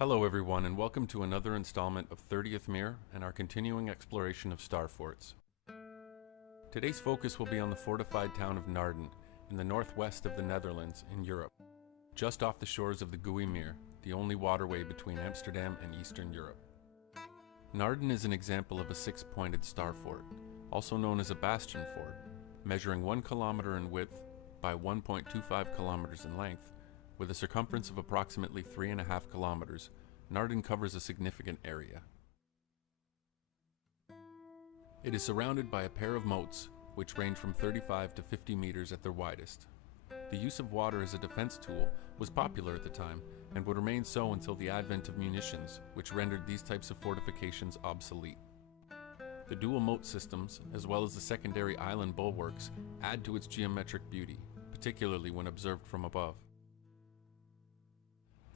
Hello everyone and welcome to another installment of 30th Mirror and our continuing exploration of star forts. Today's focus will be on the fortified town of Naarden in the northwest of the Netherlands in Europe, just off the shores of the Goeie Meer, the only waterway between Amsterdam and Eastern Europe. Naarden is an example of a six-pointed star fort, also known as a bastion fort, measuring 1 kilometer in width by 1.25 kilometers in length. With a circumference of approximately 3.5 kilometers, Naarden covers a significant area. It is surrounded by a pair of moats, which range from 35 to 50 meters at their widest. The use of water as a defense tool was popular at the time and would remain so until the advent of munitions, which rendered these types of fortifications obsolete. The dual moat systems, as well as the secondary island bulwarks, add to its geometric beauty, particularly when observed from above.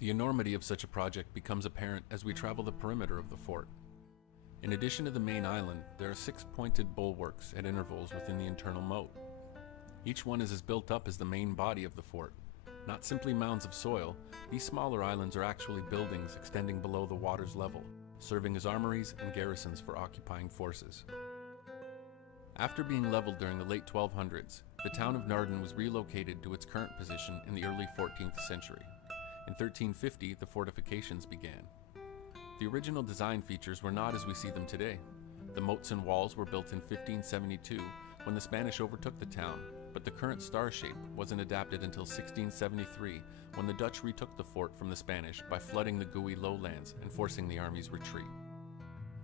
The enormity of such a project becomes apparent as we travel the perimeter of the fort. In addition to the main island, there are 6 pointed bulwarks at intervals within the internal moat. Each one is as built up as the main body of the fort. Not simply mounds of soil, these smaller islands are actually buildings extending below the water's level, serving as armories and garrisons for occupying forces. After being leveled during the late 1200s, the town of Naarden was relocated to its current position in the early 14th century. In 1350, the fortifications began. The original design features were not as we see them today. The moats and walls were built in 1572 when the Spanish overtook the town, but the current star shape wasn't adapted until 1673 when the Dutch retook the fort from the Spanish by flooding the Goeie lowlands and forcing the army's retreat.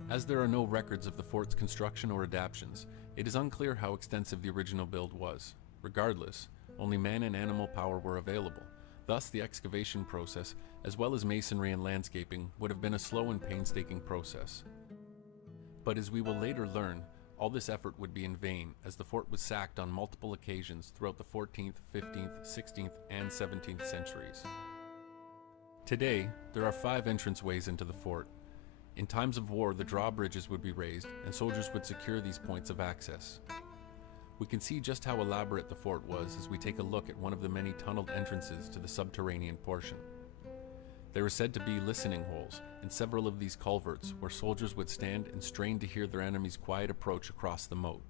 As there are no records of the fort's construction or adaptations, it is unclear how extensive the original build was. Regardless, only man and animal power were available. Thus, the excavation process, as well as masonry and landscaping, would have been a slow and painstaking process. But as we will later learn, all this effort would be in vain, as the fort was sacked on multiple occasions throughout the 14th, 15th, 16th, and 17th centuries. Today, there are 5 entranceways into the fort. In times of war, the drawbridges would be raised, and soldiers would secure these points of access. We can see just how elaborate the fort was as we take a look at one of the many tunneled entrances to the subterranean portion. There are said to be listening holes in several of these culverts where soldiers would stand and strain to hear their enemy's quiet approach across the moat.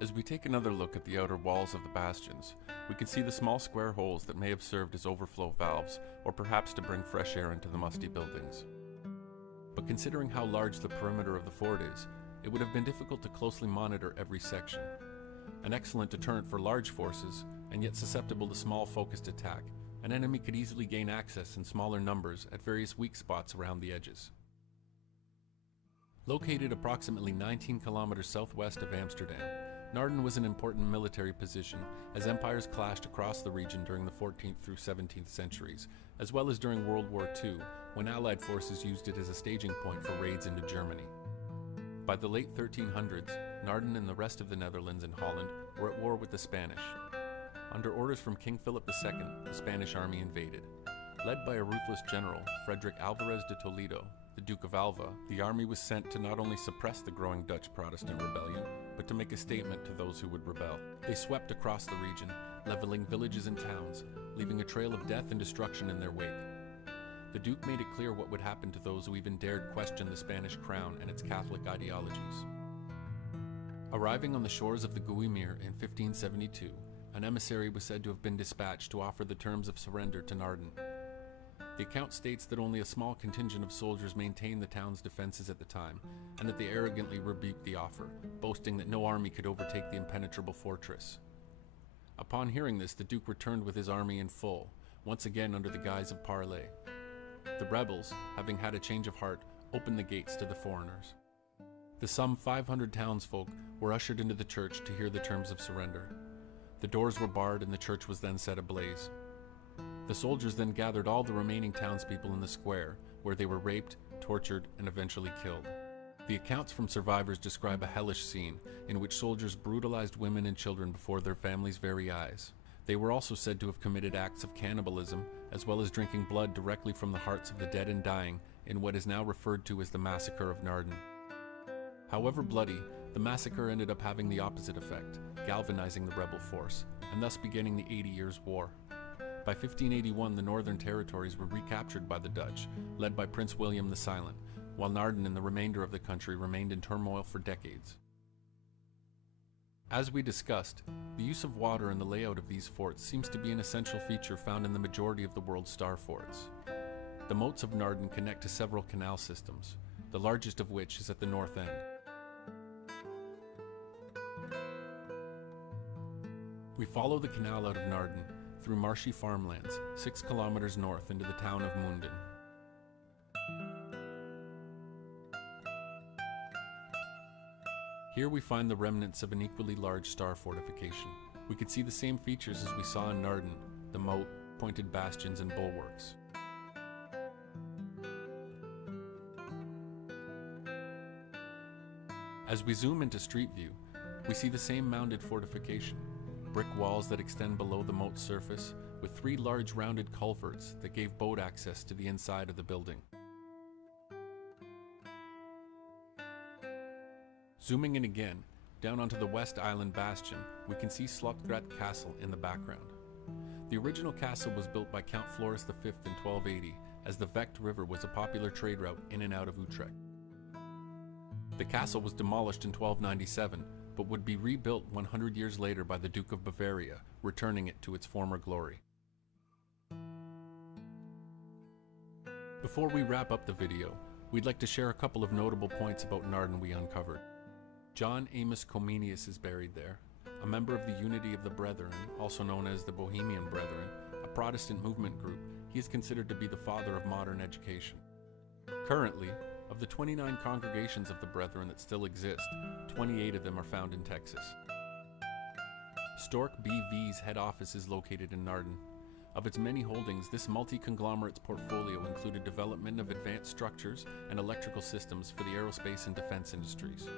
As we take another look at the outer walls of the bastions, we can see the small square holes that may have served as overflow valves or perhaps to bring fresh air into the musty buildings. But considering how large the perimeter of the fort is, it would have been difficult to closely monitor every section. An excellent deterrent for large forces, and yet susceptible to small focused attack, an enemy could easily gain access in smaller numbers at various weak spots around the edges. Located approximately 19 kilometers southwest of Amsterdam, Naarden was an important military position as empires clashed across the region during the 14th through 17th centuries, as well as during World War II, when Allied forces used it as a staging point for raids into Germany. By the late 1300s, Naarden and the rest of the Netherlands and Holland were at war with the Spanish. Under orders from King Philip II, the Spanish army invaded. Led by a ruthless general, Frederick Alvarez de Toledo, the Duke of Alva, the army was sent to not only suppress the growing Dutch Protestant rebellion, but to make a statement to those who would rebel. They swept across the region, leveling villages and towns, leaving a trail of death and destruction in their wake. The Duke made it clear what would happen to those who even dared question the Spanish crown and its Catholic ideologies. Arriving on the shores of the Goeie Meer in 1572, an emissary was said to have been dispatched to offer the terms of surrender to Naarden. The account states that only a small contingent of soldiers maintained the town's defenses at the time, and that they arrogantly rebuked the offer, boasting that no army could overtake the impenetrable fortress. Upon hearing this, the Duke returned with his army in full, once again under the guise of parley. The rebels, having had a change of heart, opened the gates to the foreigners. The some 500 townsfolk were ushered into the church to hear the terms of surrender. The doors were barred and the church was then set ablaze. The soldiers then gathered all the remaining townspeople in the square, where they were raped, tortured, and eventually killed. The accounts from survivors describe a hellish scene in which soldiers brutalized women and children before their families' very eyes. They were also said to have committed acts of cannibalism, as well as drinking blood directly from the hearts of the dead and dying in what is now referred to as the Massacre of Naarden. However bloody, the massacre ended up having the opposite effect, galvanizing the rebel force, and thus beginning the 80 Years' War. By 1581, the northern territories were recaptured by the Dutch, led by Prince William the Silent, while Naarden and the remainder of the country remained in turmoil for decades. As we discussed, the use of water and the layout of these forts seems to be an essential feature found in the majority of the world's star forts. The moats of Naarden connect to several canal systems, the largest of which is at the north end. We follow the canal out of Naarden through marshy farmlands, 6 kilometers north into the town of Munden. Here we find the remnants of an equally large star fortification. We could see the same features as we saw in Naarden, the moat, pointed bastions and bulwarks. As we zoom into street view, we see the same mounded fortification, brick walls that extend below the moat surface, with 3 large rounded culverts that gave boat access to the inside of the building. Zooming in again, down onto the West Island bastion, we can see Slotgracht Castle in the background. The original castle was built by Count Floris V in 1280, as the Vecht River was a popular trade route in and out of Utrecht. The castle was demolished in 1297, but would be rebuilt 100 years later by the Duke of Bavaria, returning it to its former glory. Before we wrap up the video, we'd like to share a couple of notable points about Naarden we uncovered. John Amos Comenius is buried there, a member of the Unity of the Brethren, also known as the Bohemian Brethren, a Protestant movement group. He is considered to be the father of modern education. Currently, of the 29 congregations of the Brethren that still exist, 28 of them are found in Texas. Stork BV's head office is located in Naarden. Of its many holdings, this multi-conglomerate's portfolio included development of advanced structures and electrical systems for the aerospace and defense industries.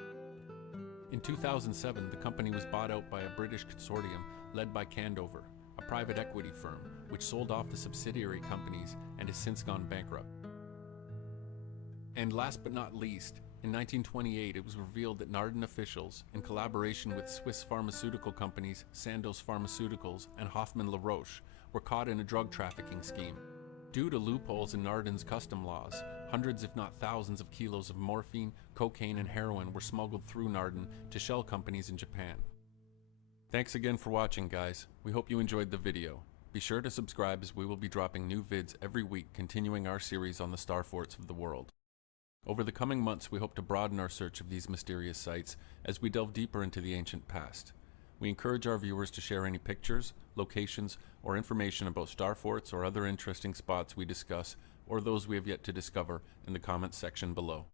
In 2007, the company was bought out by a British consortium led by Candover, a private equity firm, which sold off the subsidiary companies and has since gone bankrupt. And last but not least, in 1928 it was revealed that Naarden officials, in collaboration with Swiss pharmaceutical companies Sandoz Pharmaceuticals and Hoffmann La Roche, were caught in a drug trafficking scheme. Due to loopholes in Naarden's custom laws, hundreds if not thousands of kilos of morphine, cocaine and heroin were smuggled through Naarden to shell companies in Japan. Thanks again for watching, guys. We hope you enjoyed the video. Be sure to subscribe, as we will be dropping new vids every week, continuing our series on the star forts of the world. Over the coming months, we hope to broaden our search of these mysterious sites as we delve deeper into the ancient past. We encourage our viewers to share any pictures, locations, or information about star forts or other interesting spots we discuss, or those we have yet to discover, in the comments section below.